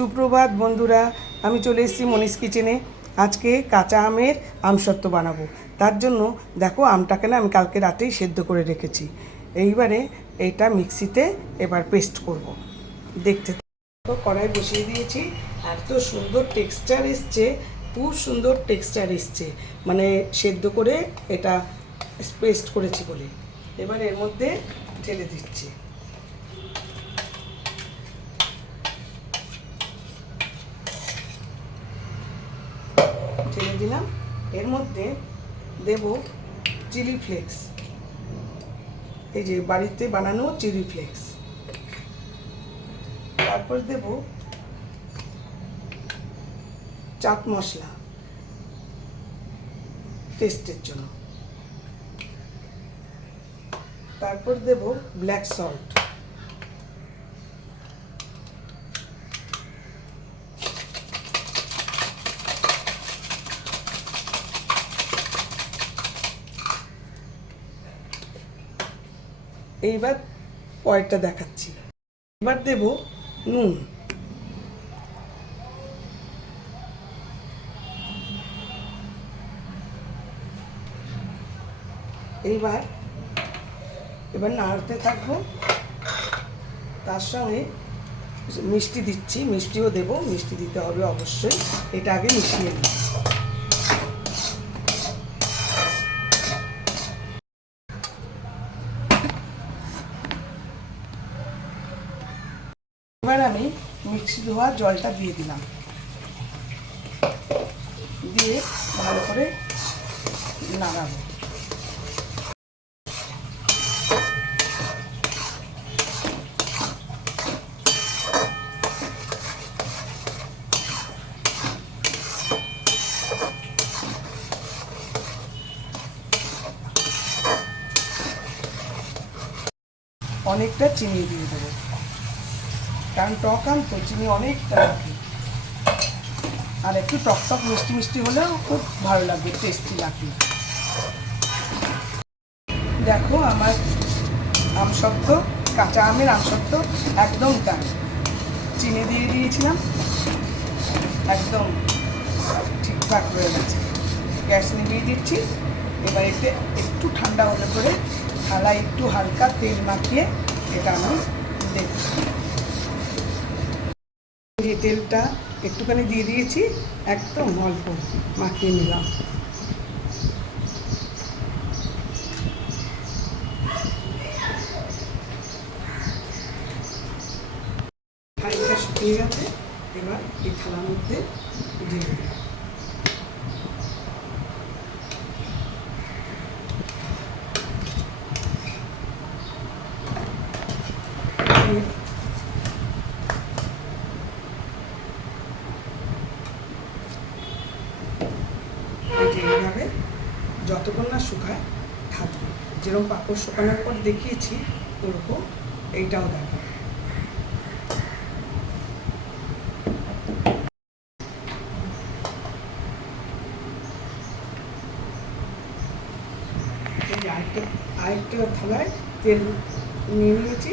সুপ্রভাত বন্ধুরা, আমি চলে এসেছি মনীষ কিচেনে। আজকে কাঁচা আমের আমসত্ত্ব বানাবো। তার জন্য দেখো, আমটাকে না আমি কালকে রাতেই সেদ্ধ করে রেখেছি। এইবারে এইটা মিক্সিতে এবার পেস্ট করব। দেখতে কড়াই বসিয়ে দিয়েছি। এত সুন্দর টেক্সচার এসছে, খুব সুন্দর টেক্সচার এসছে, মানে সেদ্ধ করে এটা পেস্ট করেছি বলে। এবার এর মধ্যে ঢেলে দিচ্ছি। ঢেলে দিলাম। এর মধ্যে দেব চিলি ফ্লেক্স, এই যে বাড়িতে বানানো চিলি ফ্লেক্স। তারপর দেব চাট মশলা টেস্টের জন্য। তারপর দেব ব্ল্যাক সল্ট। এইবার পরেরটা দেখাচ্ছি। এবার দেব নুন। এবার নাড়তে থাকবো। তার সঙ্গে মিষ্টি দিচ্ছি, মিষ্টিও দেব, মিষ্টি দিতে হবে অবশ্যই। এটা আগে মিশিয়ে নিই। এবার আমি মিক্সি ধোয়া জলটা দিয়ে দিলাম, দিয়ে ভালো করে নাড়াবো। অনেকটা চিনি দিয়ে দেবো, কারণ টক আম তো চিনি অনেকটা লাগে। আর একটু টক টক মিষ্টি মিষ্টি হলেও খুব ভালো লাগবে, টেস্টি লাগবে। দেখো, আমার আমসত্ত্ব, কাঁচা আমের আমসত্ত্ব একদম টান। চিনি দিয়ে দিয়েছিলাম, একদম ঠিকঠাক হয়ে গেছে। গ্যাস নিভিয়ে দিচ্ছি। এবার এতে একটু ঠান্ডা হলে করে থালায় একটু হালকা তেল মাখিয়ে এটা আমি দেব। যে তেলটা একটুখানি দিয়ে দিয়েছি, একদম অল্প মাখিয়ে নিলাম। হাঁড়িটা শুকিয়ে গেছে। এবার এই থালার মধ্যে দিয়ে দেব। এইভাবে যতক্ষণ না শুকায় থাকবে। যেরকম পাঁপড় শুকানোর পর দেখিয়েছি, ওরকম এইটাও দেখো। আরেকটা থালায় তেল নিয়ে নিয়েছি,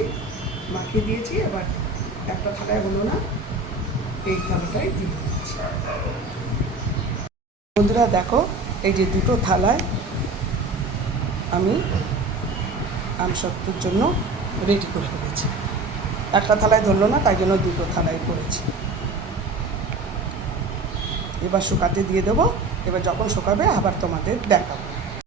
মাখিয়ে দিয়েছি। এবার একটা থালায় হলো না, এই থালাটাই দিয়ে দিচ্ছি। বন্ধুরা দেখো, এই যে দুটো থালায় আমি আমসত্ত্বর জন্য রেডি করে ফেলেছি। একটা থালায় ধরলো না, তাই জন্য দুটো থালায় করেছি। এবার শুকাতে দিয়ে দেবো। এবার যখন শুকাবে আবার তোমাদের দেখাবো।